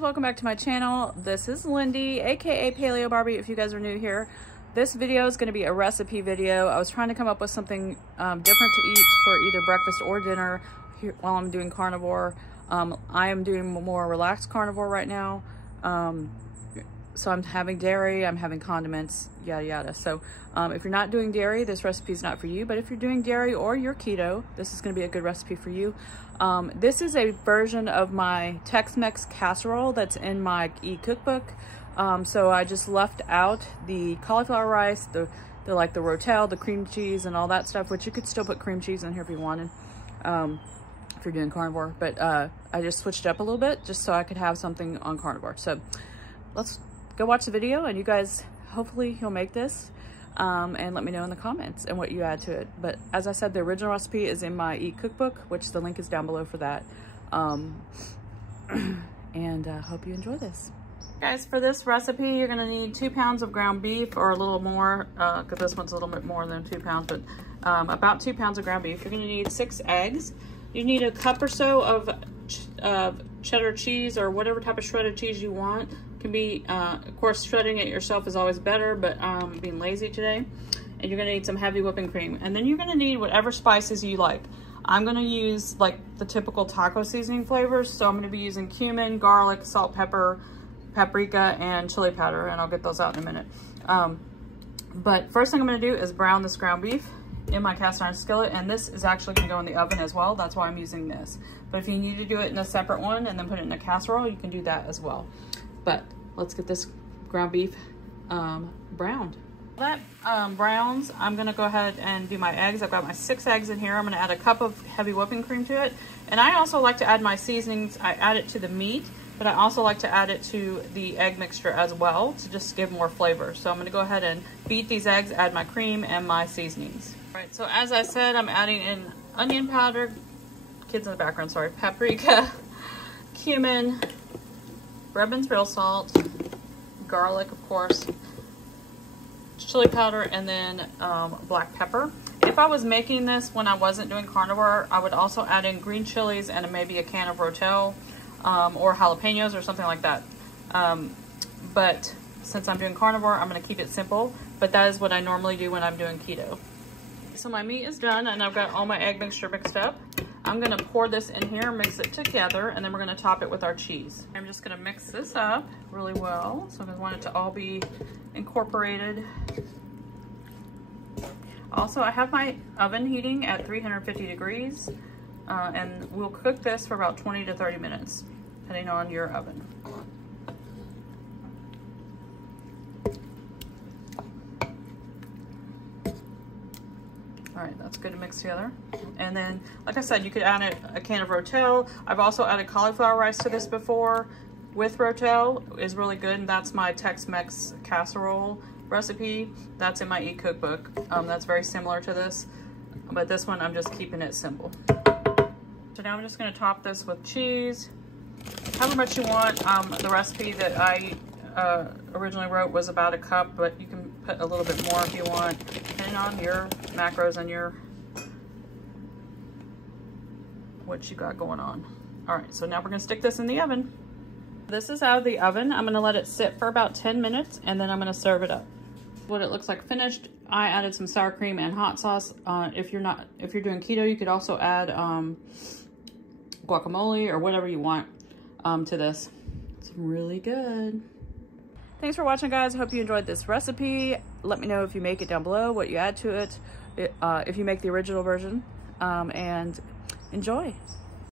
guys, welcome back to my channel. This is Lindy, aka Paleobarbie, if you guys are new here. This video is going to be a recipe video. I was trying to come up with something different to eat for either breakfast or dinner here, while I'm doing carnivore. I am doing more relaxed carnivore right now. So I'm having dairy, I'm having condiments, yada yada. So if you're not doing dairy, this recipe is not for you. But if you're doing dairy or you're keto, this is going to be a good recipe for you. This is a version of my Tex-Mex casserole that's in my e-cookbook. So I just left out the cauliflower rice, the rotel, the cream cheese, and all that stuff, which you could still put cream cheese in here if you wanted, if you're doing carnivore. But I just switched up a little bit just so I could have something on carnivore. So let's go watch the video, and you guys, hopefully you'll make this, and let me know in the comments and what you add to it. But as I said, the original recipe is in my e-cookbook, which the link is down below for that. And hope you enjoy this. Guys, for this recipe, you're gonna need 2 pounds of ground beef, or a little more, because this one's a little bit more than 2 pounds, but about 2 pounds of ground beef. You're gonna need 6 eggs. You need a cup or so of cheddar cheese, or whatever type of shredded cheese you want. Can be, of course, shredding it yourself is always better, but I'm being lazy today. And you're gonna need some heavy whipping cream. And then you're gonna need whatever spices you like. I'm gonna use like the typical taco seasoning flavors. So I'm gonna be using cumin, garlic, salt, pepper, paprika, and chili powder, and I'll get those out in a minute. But first thing I'm gonna do is brown this ground beef in my cast iron skillet, and this is actually gonna go in the oven as well. That's why I'm using this. But if you need to do it in a separate one and then put it in a casserole, you can do that as well. But let's get this ground beef browned. That browns, I'm gonna go ahead and do my eggs. I've got my 6 eggs in here. I'm gonna add a cup of heavy whipping cream to it. And I also like to add my seasonings. I add it to the meat, but I also like to add it to the egg mixture as well to just give more flavor. So I'm gonna go ahead and beat these eggs, add my cream and my seasonings. All right, so as I said, I'm adding in onion powder, kids in the background, sorry, paprika, cumin, Brebben's real salt, garlic, of course, chili powder, and then black pepper. If I was making this when I wasn't doing carnivore, I would also add in green chilies and maybe a can of rotel, or jalapenos or something like that. But since I'm doing carnivore, I'm gonna keep it simple, but that is what I normally do when I'm doing keto. So my meat is done, and I've got all my egg mixture mixed up. I'm gonna pour this in here, mix it together, and then we're gonna top it with our cheese. I'm just gonna mix this up really well. So I want it to all be incorporated. Also, I have my oven heating at 350 degrees, and we'll cook this for about 20 to 30 minutes, depending on your oven. All right, that's good to mix together. And then, like I said, you could add a can of rotel. I've also added cauliflower rice to this before with rotel. Is really good, and that's my Tex-Mex casserole recipe. That's in my e-cookbook. That's very similar to this, but this one I'm just keeping it simple. So now I'm just gonna top this with cheese, however much you want. The recipe that I originally wrote was about a cup, but you can put a little bit more if you want, depending on your macros and your what you got going on. All right, so now we're gonna stick this in the oven. This is out of the oven. I'm gonna let it sit for about 10 minutes, and then I'm gonna serve it up. What it looks like finished. I added some sour cream and hot sauce. If you're doing keto, you could also add guacamole or whatever you want to this. It's really good. Thanks for watching, guys. Hope you enjoyed this recipe. Let me know if you make it down below, what you add to it, if you make the original version, and enjoy.